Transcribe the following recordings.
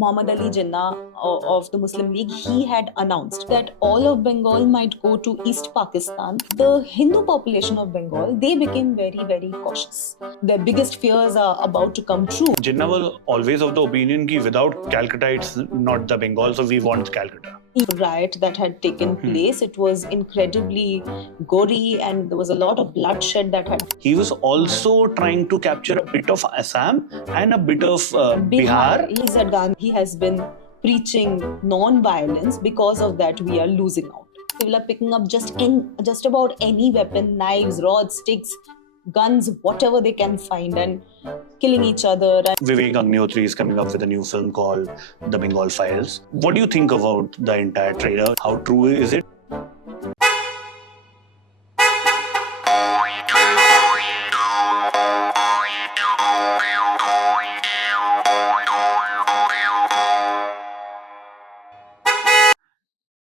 Muhammad Ali Jinnah of the Muslim League, he had announced that all of Bengal might go to East Pakistan. The Hindu population of Bengal, they became very, very cautious. Their biggest fears are about to come true. Jinnah was always of the opinion that without Calcutta, it's not the Bengal, so we want Calcutta. Riot that had taken place, it was incredibly gory and there was a lot of bloodshed that had. He was also trying to capture a bit of Assam and a bit of Bihar. He said Gandhi has been preaching non-violence. Because of that, we are losing out. People are picking up just about any weapon, knives, rods, sticks, guns, whatever they can find, and killing each other. Vivek Agnihotri is coming up with a new film called The Bengal Files. What do you think about the entire trailer? How true is it?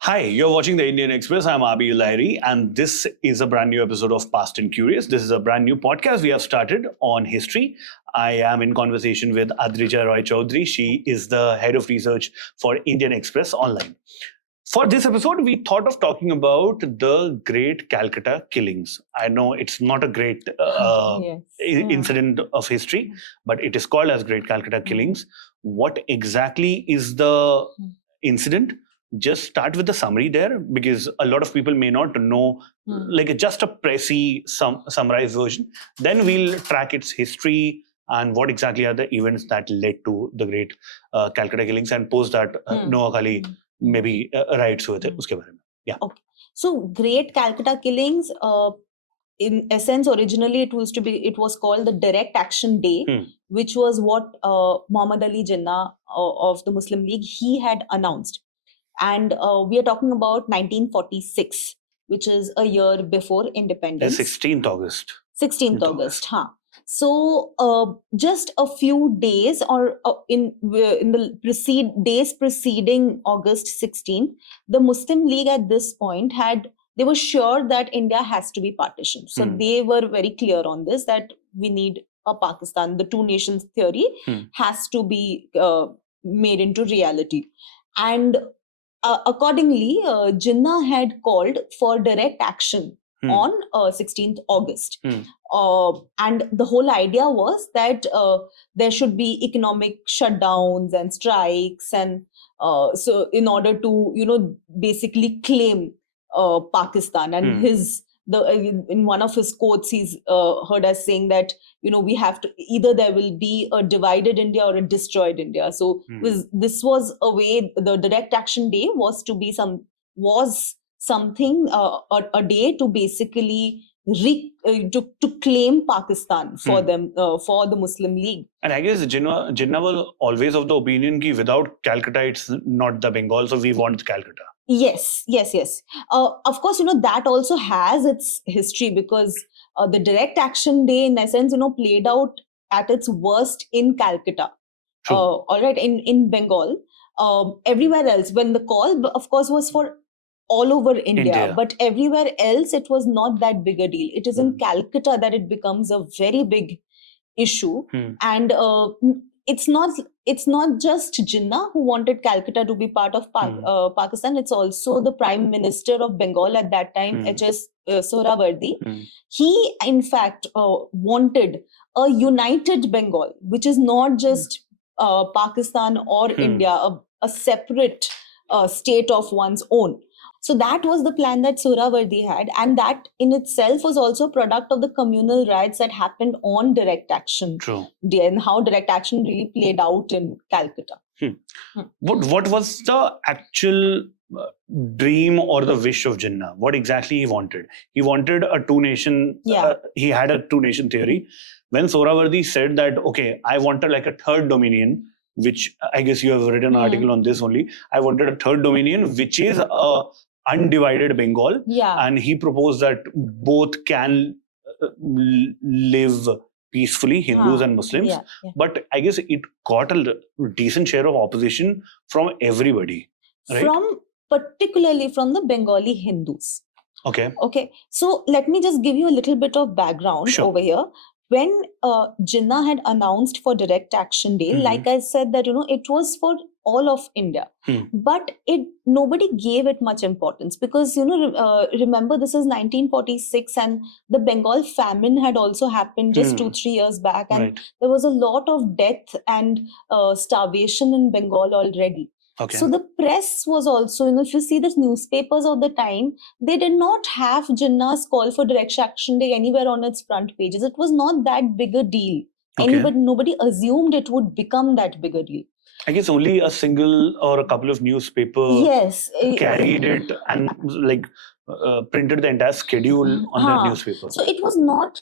Hi, you're watching The Indian Express. I'm Abi Ulairi, and this is a brand new episode of Past and Curious. This is a brand new podcast we have started on history. I am in conversation with Adrija Roy Chaudhary. She is the head of research for Indian Express Online. For this episode, we thought of talking about the Great Calcutta Killings. I know it's not a great incident of history, but it is called as Great Calcutta Killings. What exactly is the incident? Just start with the summary there, because a lot of people may not know, like just a pressy summarized version. Then we'll track its history and what exactly are the events that led to the Great Calcutta Killings, and post that Noah Kali maybe writes with it. Uske bare mein. Yeah. Okay. So Great Calcutta Killings, in essence, originally it was called the Direct Action Day, which was what Muhammad Ali Jinnah of the Muslim League, he had announced. And we are talking about 1946, which is a year before independence. 16th August. 16th August, huh. So just a few days or in the days preceding August 16th, the Muslim League at this point they were sure that India has to be partitioned. So they were very clear on this, that we need a Pakistan. The two nations theory has to be made into reality. And accordingly, Jinnah had called for direct action on 16th August. And the whole idea was that there should be economic shutdowns and strikes, and so in order to, basically claim Pakistan. And in one of his quotes, he's heard us saying that, we have to, either there will be a divided India or a destroyed India. So this was a way, the Direct Action Day was something, a day to basically to claim Pakistan for them, for the Muslim League. And I guess Jinnah was always of the opinion that without Calcutta, it's not the Bengal, so we want Calcutta. Yes. Of course, that also has its history, because the Direct Action Day, in essence, played out at its worst in Calcutta. All right, in Bengal. Everywhere else, when the call, of course, was for all over India, but everywhere else, it was not that big a deal. It is in Calcutta that it becomes a very big issue. And it's not just Jinnah who wanted Calcutta to be part of Pakistan. It's also the Prime Minister of Bengal at that time, H.S. Suhrawardy. He, in fact, wanted a united Bengal, which is not just Pakistan or India, a separate state of one's own. So that was the plan that Suhrawardy had, and that in itself was also a product of the communal riots that happened on Direct Action Day, and how Direct Action really played out in Calcutta. What was the actual dream or the wish of Jinnah? What exactly he wanted? He wanted a two-nation. He had a two-nation theory. When Suhrawardy said that, okay, I wanted like a third dominion, which I guess you have written an article on this only. I wanted a third dominion, which is a undivided Bengal, and he proposed that both can live peacefully, Hindus and Muslims. But I guess it got a decent share of opposition from everybody, right? Particularly from the Bengali Hindus. Okay. So let me just give you a little bit of background over here. when Jinnah had announced for Direct Action Day, like I said, that it was for all of India, but nobody gave it much importance because remember, this is 1946 and the Bengal famine had also happened just 2-3 years back, and there was a lot of death and starvation in Bengal already. Okay. So the press was also, if you see the newspapers of the time, they did not have Jinnah's call for Direct Action Day anywhere on its front pages. It was not that big a deal. Nobody assumed it would become that big a deal. I guess only a single or a couple of newspapers carried it and printed the entire schedule on that newspaper. So it was not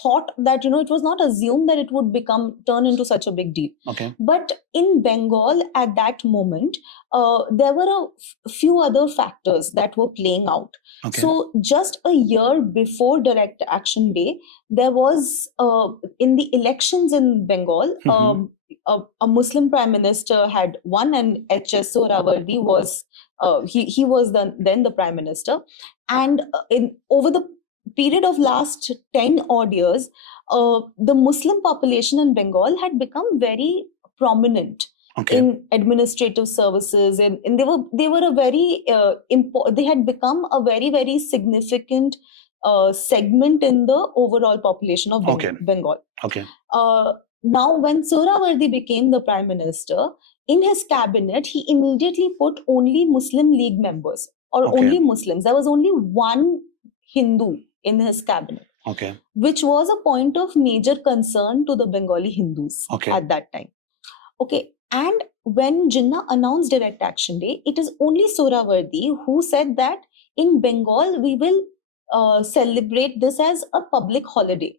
thought that it was not assumed that it would turn into such a big deal. Okay. But in Bengal at that moment, there were a few other factors that were playing out. Okay. So just a year before Direct Action Day, there was in the elections in Bengal, a Muslim prime minister had won, and H.S. Suhrawardy was he was then the prime minister, and over the period of last 10 odd years, the Muslim population in Bengal had become very prominent in administrative services, and they were a very they had become a very, very significant segment in the overall population of Bengal. Okay. Now, when Suhrawardy became the prime minister, in his cabinet, he immediately put only Muslim League members or only Muslims. There was only one Hindu in his cabinet, which was a point of major concern to the Bengali Hindus at that time. And when Jinnah announced Direct Action Day, it is only Suhrawardy who said that in Bengal we will celebrate this as a public holiday.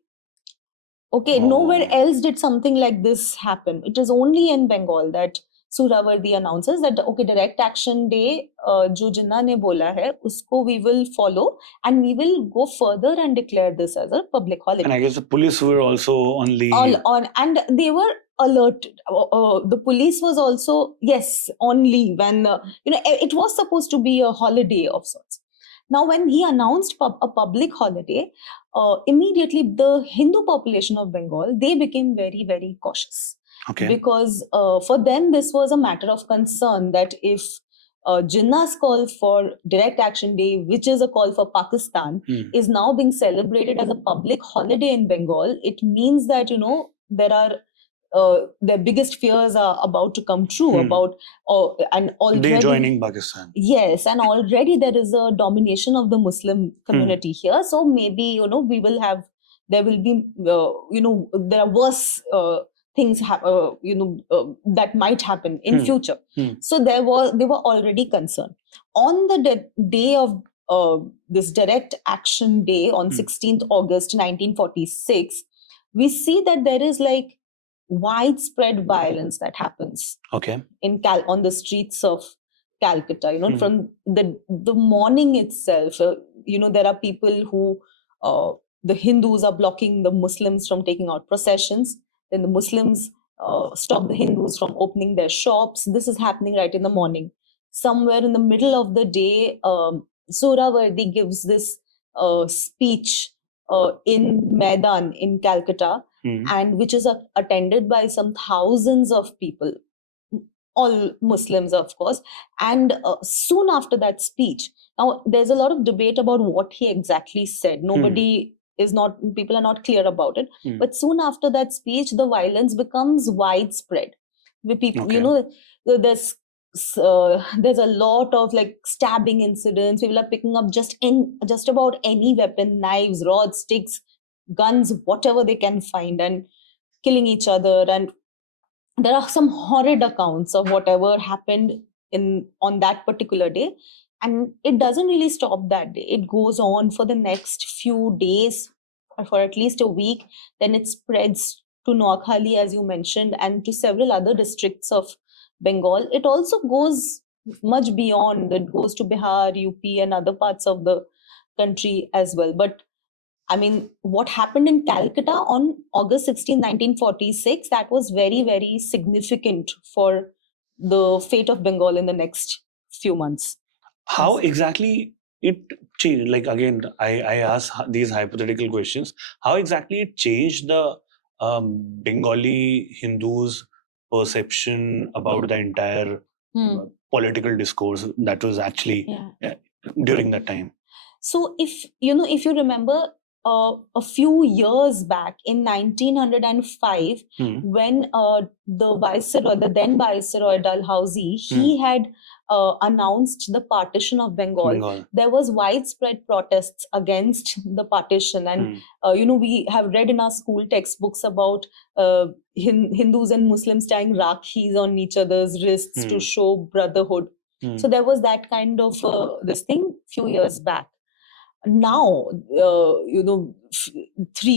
Nowhere else did something like this happen. It is only in Bengal that Suhrawardy announces that Direct Action Day जो Jinnah ने बोला है उसको we will follow and we will go further and declare this as a public holiday. And I guess the police were also on leave. And they were alerted. The police was also on leave, and it was supposed to be a holiday of sorts. Now, when he announced a public holiday, immediately the Hindu population of Bengal, they became very, very cautious. Because for them, this was a matter of concern that if Jinnah's call for Direct Action Day, which is a call for Pakistan, is now being celebrated as a public holiday in Bengal, it means that, there are their biggest fears are about to come true about and already they joining Pakistan. Yes, and already there is a domination of the Muslim community here. So maybe there will be there are worse things that might happen in future. So they were already concerned. On the day of this Direct Action Day on 16th August 1946, we see that there is widespread violence that happens on the streets of Calcutta. From the morning itself, there are people who the Hindus are blocking the Muslims from taking out processions. Then the Muslims stop the Hindus from opening their shops. This is happening right in the morning. Somewhere in the middle of the day, Suhrawardy gives this speech in Maidan in Calcutta, and which is attended by some thousands of people, all Muslims, of course. And soon after that speech, now there's a lot of debate about what he exactly said. People are not clear about it. But soon after that speech, the violence becomes widespread. With people, there's a lot of stabbing incidents. People are picking up just about any weapon, knives, rods, sticks, guns, whatever they can find, and killing each other. And there are some horrid accounts of whatever happened on that particular day. And it doesn't really stop that day. It goes on for the next few days, or for at least a week. Then it spreads to Noakhali, as you mentioned, and to several other districts of Bengal. It also goes much beyond. It goes to Bihar, UP, and other parts of the country as well. But I mean, what happened in Calcutta on August 16, 1946, that was very, very significant for the fate of Bengal in the next few months. How exactly it changed? Like, again, I ask these hypothetical questions. How exactly it changed the Bengali Hindus' perception about the entire political discourse that was actually during that time? So if you remember, a few years back in 1905, when the then Viceroy Dalhousie, he had announced the partition of Bengal. There was widespread protests against the partition, and we have read in our school textbooks about Hindus and Muslims tying rakhis on each other's wrists to show brotherhood. So there was that kind of this thing few years back. Now,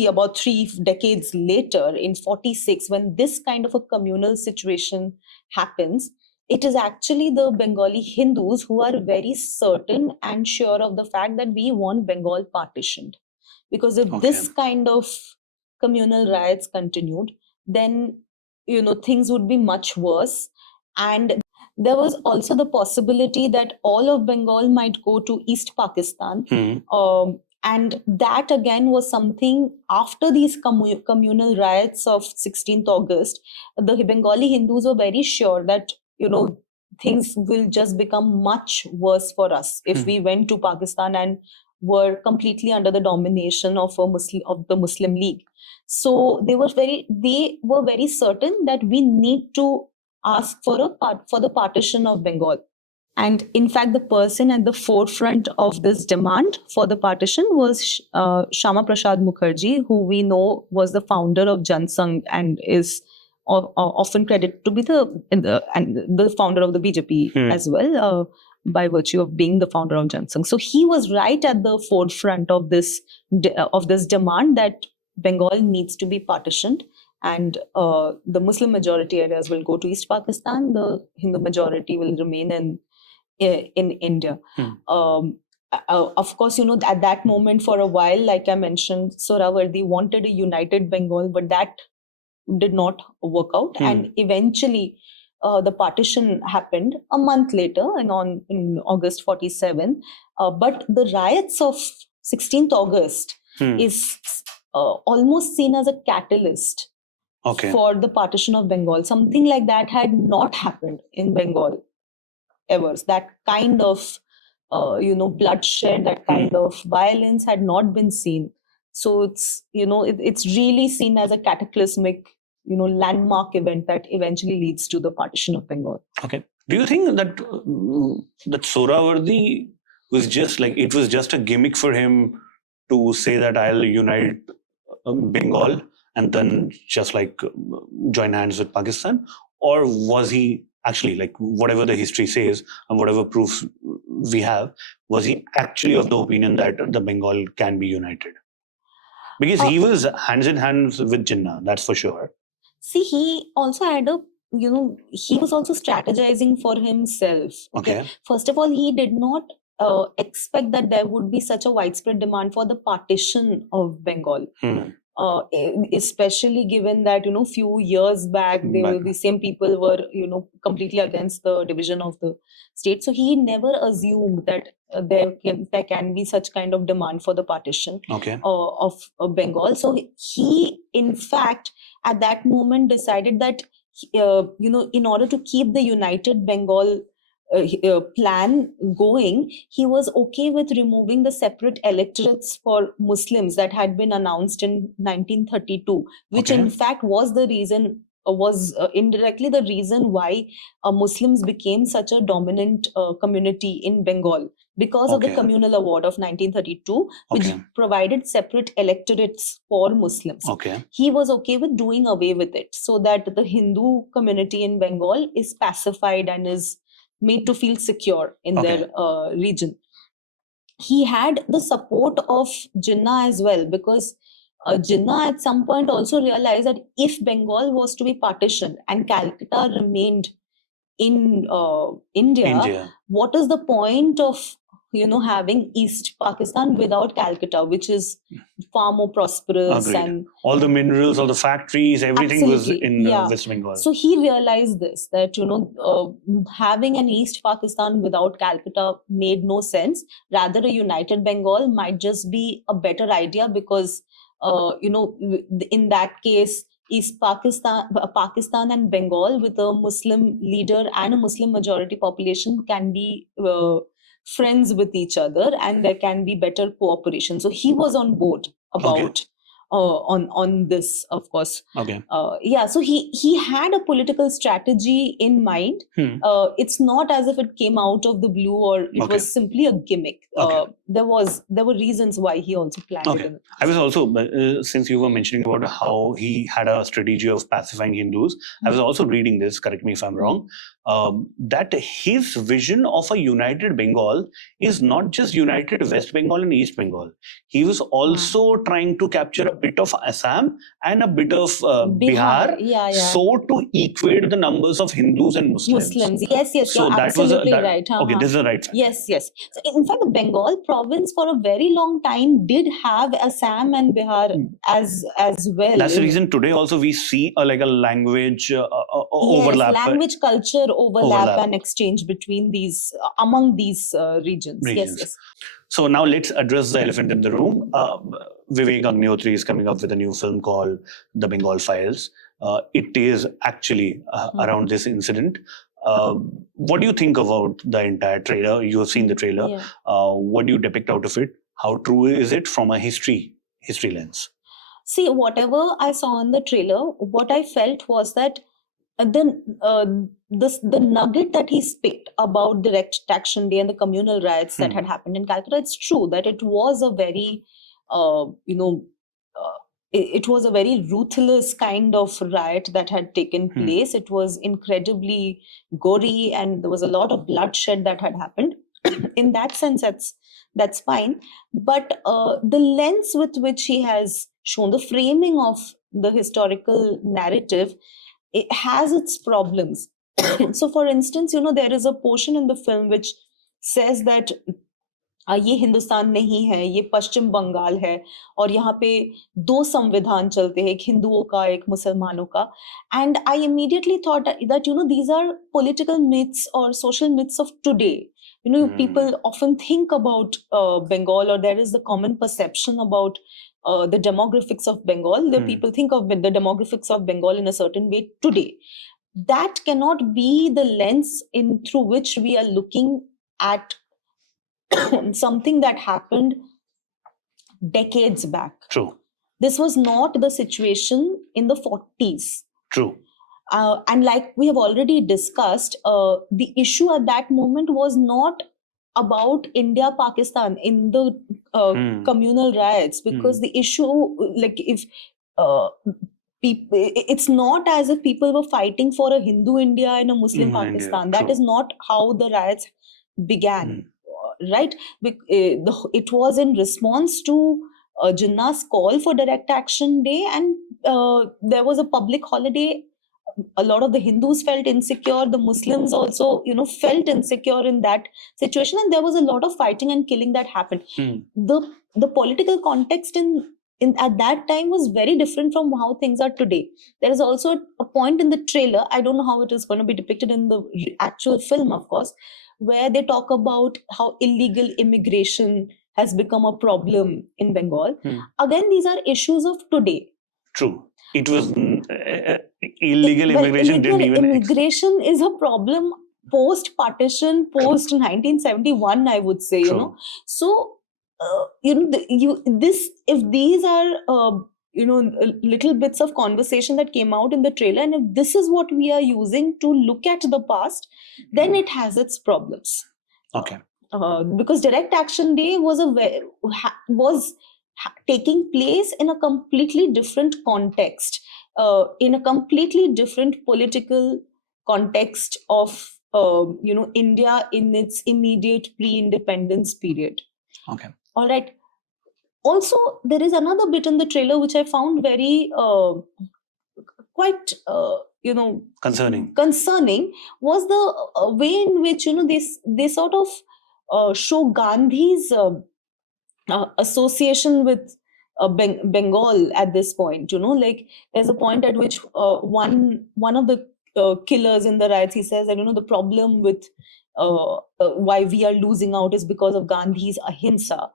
about 3 decades later, in 46, when this kind of a communal situation happens, it is actually the Bengali Hindus who are very certain and sure of the fact that we want Bengal partitioned. Because if this kind of communal riots continued, then things would be much worse. And there was also the possibility that all of Bengal might go to East Pakistan. And that again was something after these communal riots of 16th August, the Bengali Hindus were very sure that, things will just become much worse for us if we went to Pakistan and were completely under the domination of the Muslim League. So they were very certain that we need to ask for the partition of Bengal. And in fact, the person at the forefront of this demand for the partition was Shama Prasad Mukherjee, who we know was the founder of Jansangh and is often credited to be the founder of the BJP as well, by virtue of being the founder of Jansangh. So he was right at the forefront of this demand that Bengal needs to be partitioned. And the Muslim majority areas will go to East Pakistan. The Hindu majority will remain in India. Of course, at that moment, for a while, like I mentioned, Suhrawardy wanted a united Bengal, but that did not work out. And eventually, the partition happened a month later, and in August 47. But the riots of 16th August is almost seen as a catalyst for the partition of Bengal. Something like that had not happened in Bengal ever. That kind of bloodshed, that kind of violence had not been seen. So it's it's really seen as a cataclysmic landmark event that eventually leads to the partition of Bengal. Okay. Do you think that Suhrawardy was just a gimmick for him to say that I'll unite Bengal and then just join hands with Pakistan? Or was he actually, whatever the history says and whatever proofs we have, was he actually of the opinion that the Bengal can be united? Because he was hands in hands with Jinnah, that's for sure. See, he also had he was also strategizing for himself. Okay. First of all, he did not expect that there would be such a widespread demand for the partition of Bengal. Especially given that few years back the same people were completely against the division of the state. So he never assumed that there can be such kind of demand for the partition of Bengal. So he, in fact, at that moment decided that in order to keep the United Bengal plan going, he was okay with removing the separate electorates for Muslims that had been announced in 1932, which in fact was the reason, indirectly the reason why Muslims became such a dominant community in Bengal, because of the communal award of 1932, which provided separate electorates for Muslims. He was okay with doing away with it so that the Hindu community in Bengal is pacified and is made to feel secure in their region. He had the support of Jinnah as well, because Jinnah at some point also realized that if Bengal was to be partitioned and Calcutta remained in India, what is the point of having East Pakistan without Calcutta, which is far more prosperous. Agreed. And all the minerals, all the factories, everything was Absolutely, in yeah. West Bengal. So he realized this, that having an East Pakistan without Calcutta made no sense. Rather, a United Bengal might just be a better idea, because in that case, East Pakistan and Bengal, with a Muslim leader and a Muslim majority population, can be friends with each other, and there can be better cooperation. So he was on board about on this, of course. Okay. So he had a political strategy in mind. It's not as if it came out of the blue, or it was simply a gimmick. There were reasons why he also planned it. I was also, since you were mentioning about how he had a strategy of pacifying Hindus, I was also reading this, correct me if I'm wrong, that his vision of a united Bengal is not just united West Bengal and East Bengal. He was also trying to capture a bit of Assam and a bit of Bihar, so to equate the numbers of Hindus and Muslims. Yes, so you're absolutely right. Okay, this is the right fact. Yes. So in fact, the Bengal province for a very long time did have Assam and Bihar as well. That's the reason today also we see a language overlap. Language culture overlap and exchange between these, among these regions. Yes. So now let's address the elephant in the room. Vivek Agnihotri is coming up with a new film called The Bengal Files. It is actually around this incident. What do you think about the entire trailer? You have seen the trailer. What do you depict out of it? How true is it from a history lens? See, whatever I saw in the trailer, what I felt was that the nugget that he picked about Direct Action Day and the communal riots that had happened in Calcutta, it's true that it was a very, it was a very ruthless kind of riot that had taken place. It was incredibly gory, and there was a lot of bloodshed that had happened. In that sense, that's fine. But the lens with which he has shown the framing of the historical narrative, it has its problems. So, for instance, there is a portion in the film which says that ये हिंदुस्तान नहीं है, ये पश्चिम बंगाल है, और यहाँ पे दो संविधान चलते हैं, एक हिंदुओं का, एक मुसलमानों का. And I immediately thought that these are political myths or social myths of today. People often think about Bengal, or there is the common perception about the demographics of Bengal. The people think of the demographics of Bengal in a certain way today. That cannot be the lens through which we are looking at something that happened decades back. True. This was not the situation in the 40s. True. And like we have already discussed, the issue at that moment was not about India-Pakistan in the communal riots, because the issue, it's not as if people were fighting for a Hindu India and a Muslim Pakistan. That is not how the riots began. Right? It was in response to Jinnah's call for Direct Action Day, and there was a public holiday. A lot of the Hindus felt insecure. The Muslims also, felt insecure in that situation, and there was a lot of fighting and killing that happened. The political context at that time was very different from how things are today. There is also a point in the trailer, I don't know how it is going to be depicted in the actual film, of course, where they talk about how illegal immigration has become a problem in Bengal. Again, these are issues of today. True. It was illegal immigration. Immigration is a problem post-partition, post-1971, I would say. True. So, if these are little bits of conversation that came out in the trailer, and if this is what we are using to look at the past, then it has its problems. Okay. Because Direct Action Day was taking place in a completely different context, in a completely different political context of India in its immediate pre-independence period. Okay. All right. Also, there is another bit in the trailer which I found very quite concerning. Was the way in which they sort of show Gandhi's association with Bengal at this point. Like there's a point at which one of the killers in the riots, he says that the problem with why we are losing out is because of Gandhi's ahimsa,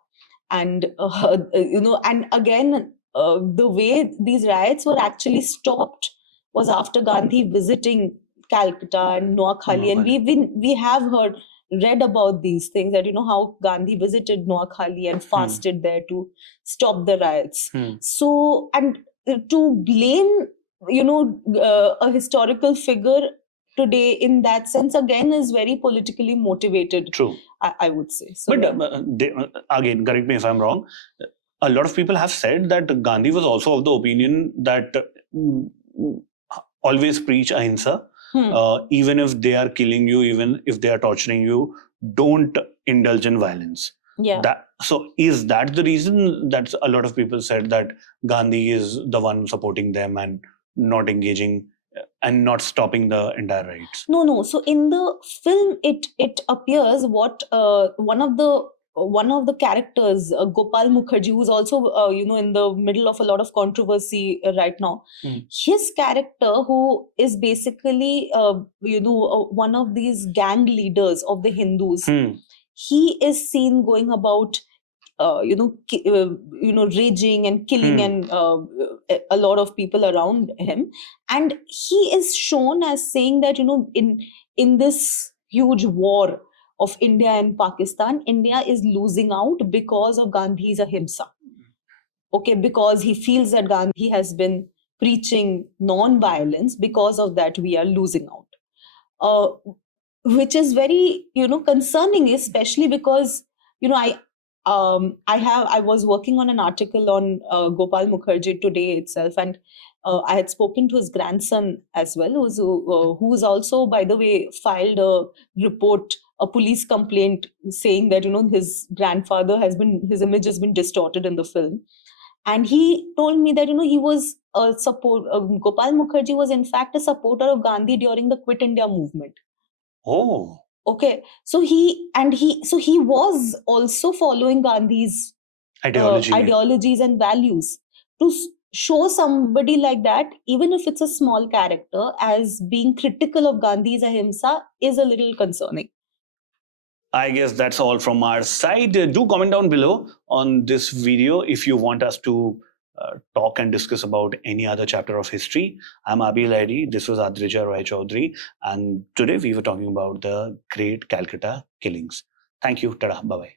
and and again the way these riots were actually stopped was after Gandhi visiting Calcutta and Noakhali, and we have read about these things, that how Gandhi visited Noakhali and fasted there to stop the riots. So, and to blame a historical figure today in that sense again is very politically motivated. True. I would say. So, but again, correct me if I'm wrong, a lot of people have said that Gandhi was also of the opinion that always preach ahimsa. Even if they are killing you, even if they are torturing you, don't indulge in violence. Yeah. So is that the reason that a lot of people said that Gandhi is the one supporting them and not engaging and not stopping the entire riots? No. So in the film, it appears what one of the characters, Gopal Mukherjee, who's also in the middle of a lot of controversy right now. His character, who is basically one of these gang leaders of the Hindus, he is seen going about raging and killing and a lot of people around him, and he is shown as saying that in this huge war of India and Pakistan, India is losing out because of Gandhi's ahimsa. Okay, because he feels that Gandhi has been preaching non-violence, because of that we are losing out, which is very concerning, especially because I was working on an article on Gopal Mukherjee today itself, and I had spoken to his grandson as well, who's also, by the way, filed a report, a police complaint, saying that his grandfather his image has been distorted in the film. And he told me that he was Gopal Mukherjee was in fact a supporter of Gandhi during the Quit India movement. Oh. Okay, so he was also following Gandhi's ideologies and values. To show somebody like that, even if it's a small character, as being critical of Gandhi's ahimsa is a little concerning. I guess that's all from our side. Do comment down below on this video if you want us to talk and discuss about any other chapter of history. I'm Abi Lahiri. This was Adrija Roy Chaudhary. And today we were talking about the Great Calcutta Killings. Thank you. Tada. Bye-bye.